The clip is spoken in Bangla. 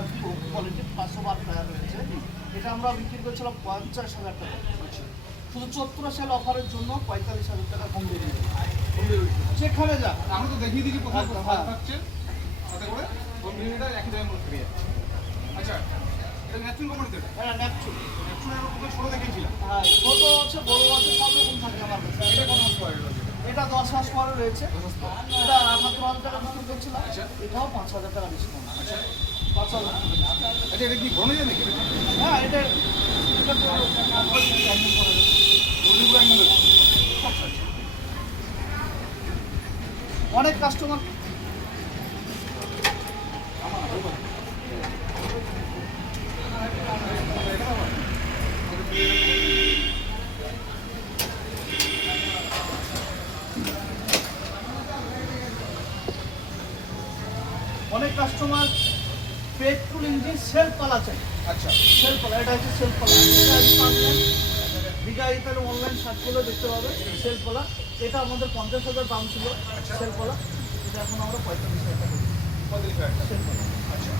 আর কি কোয়ালিটির 500 টায়ার রয়েছে। এটা আমরা বিক্রি করছিলাম 50,000 টাকা। শুধু 14 অফারের জন্য 45,000 টাকা কম দিয়ে দিয়েছে। যেখানে যা আমরা তো দেখিয়ে দিচ্ছি কোথাও থাকছে সাথে করে হোম ডেলিভারিটা একই দামের মধ্যে পেয়ে যাচ্ছে। আচ্ছা, এটা ন্যাপচুন কোম্পানিতে? হ্যাঁ, ন্যাপচুন। ন্যাপচুনের উপরে ছোটো দেখিয়েছিলাম। হ্যাঁ, ছোট আছে, বড় আছে, সব রকম থাকে আমার কাছে। এটা কত মাস পরে রয়েছে? এটা 10 মাস পরে রয়েছে। এটা 78,000 টাকা বিক্রি করছিলাম। আচ্ছা। এটাও 5,000 টাকা ডিসকাউন্ট। আচ্ছা 5,000 টাকা। আচ্ছা, এটা কি ঘন যায় নাকি? হ্যাঁ, এটা তো কোম্পানি টাইমিং করে দিচ্ছে। রোডিপুর অ্যাঙ্গেল আছে। আচ্ছা, আচ্ছা। অনেক কাস্টমার পেট্রোল ইঞ্জিন সেলফ পালা চাই। আচ্ছা, সেলফ পালা, এটা হচ্ছে সেলফ পালা। এটা পাবেন বিঘাই তাহলে অনলাইন সার্চ করলে দেখতে পাবে সেলফ পালা। এটা আমাদের 50,000 দাম ছিল সেলফ পালা। এটা এখন আমরা 45,000 টাকা। 45,000 টাকা। সেলফ পালা। আচ্ছা।